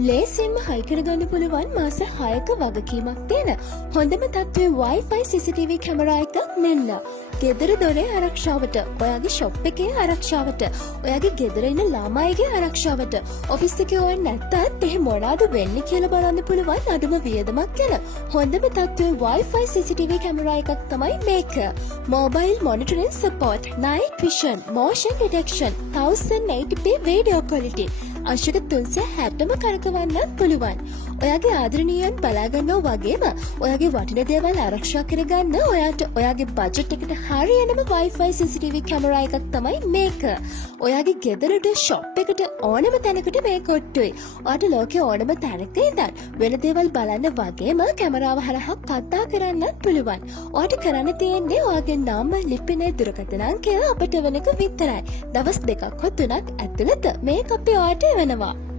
ලේසින්ම හයි කරගන්න පුළුවන් මාස 6ක වගකීමක් තියෙන හොඳම තත්ත්වයේ Wi-Fi CCTV කැමරා එකක් මෙන්න. ගෙදර දොරේ ආරක්ෂාවට, ඔයාගේ ෂොප් එකේ ආරක්ෂාවට, ඔයාගේ ගෙදර ඉන්න ළමයිගේ ආරක්ෂාවට, ඔෆිස් එකේ ඔය නැත්තත් එහෙ මොනවාද වෙන්නේ කියලා බලන්න පුළුවන් අඩුම වියදමක් ගැන හොඳම තත්ත්වයේ Wi-Fi CCTV කැමරා එකක් තමයි මේක. Mobile monitoring support, night vision, motion detection, 1080p video quality. අංශක 360ම කරකවන්නත් පුළුවන්. ඔයාගේ ආදරණීයයන් බලාගන්නවා වගේම ඔයාගේ වටින දේවල් ආරක්ෂා කරගන්න ඔයාට ඔයාගේ බජට් එකට හරියනම Wi-Fi CCTV කැමරා එකක් තමයි මේක. ඔයාගේ ගෙදරට ෂොප් එකට ඕනම තැනකට මේක ඔට්ටුයි. ඔයාට ලෝකේ ඕනම තැනක ඉඳන් වෙන දේවල් බලන්න වගේම කැමරාව හරහා කතා කරන්නත් පුළුවන්. ඔයාට කරන්න තියෙන්නේ ඔයාගේ නම, ලිපිනේ, දුරකථන අංකය අපිට වෙන එක විතරයි. දවස් 2ක් හෝ 3ක් ඇතුළත මේක අපි ඔයාට වෙනවා.